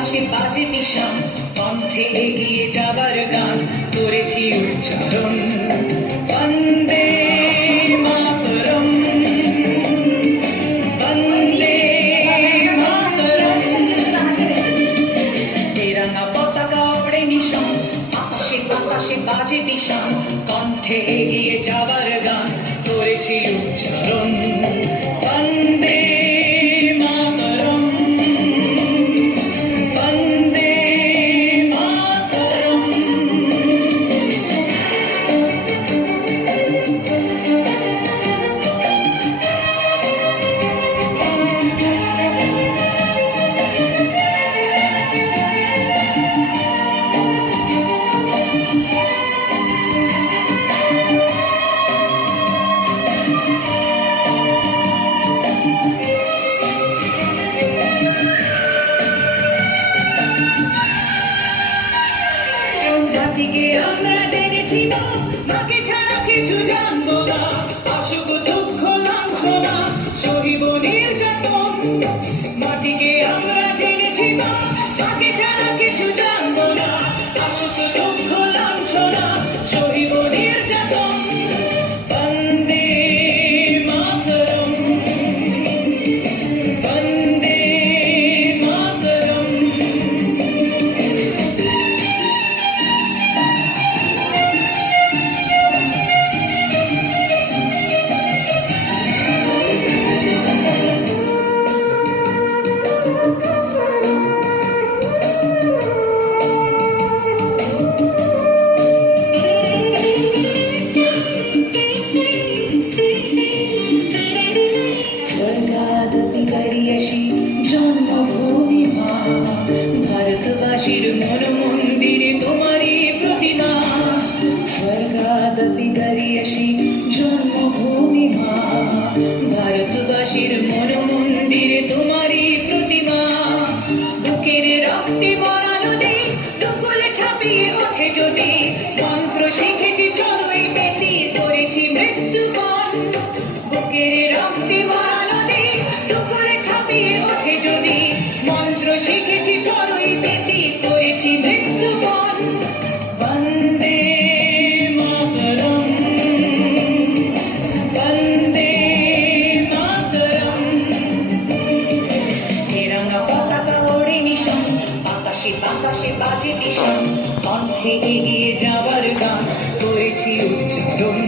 বাতাসে বাজে বিষম, কণ্ঠে এগিয়ে যাবার গান করেছি উচ্চারণ। বন্দে মাতরম, বন্দে মাতরম। তেরঙ্গা পতাকা ওড়ে নিশান, আকাশে বাতাসে বাজে বিষম, কণ্ঠে এগিয়ে যাবার গান করেছি উচ্চারণ। বন্দে মাতরম, বন্দে মাতরম। জাতিকে আমরা জেনেছি না, মাকে ছাড়া কিছু জানবো না। আসুক দুঃখ লাঞ্ছনা, সহিব নির্যাতন। মাটিকে আমরা জেনেছি না, মাকে ছাড়া কিছু জানবো না। আসুক দুঃখ লাঞ্ছনা, সহিব নির্যাতন। বন্দে মাতরম, বন্দে মাতরম। স্বর্গাদপি করিয়সি জন্মভূমি মা, ভারতবাসীর মন মন্দিরে তোমারই প্রতিমা। স্বর্গাদপি করিয়সি জন্মভূমি মা, ভারতবাসীর মন মন্দিরে তোমারই প্রতিমা। বুকের রক্তে ভরা নদী, দুকুলে ছাপিয়ে ওঠে যদি, মন্ত্র শিখেছি চড়ুই পেতি, করেছি মৃত্যুবরণ। বুকের রক্তে ভরা নদী, দুকুলে ছাপিয়ে ওঠে যদি, মন্ত্র শিখেছি চড়ুই পেতি, করেছি মৃত্যুবরণ। বন্দে মাতরম, বন্দে মাতরম। তেরঙ্গা পতাকা ওড়ে নিশান, আকাশে বাতাসে বাজে বিষম, কণ্ঠে এগিয়ে যাবার গান করেছি উচ্চারণ।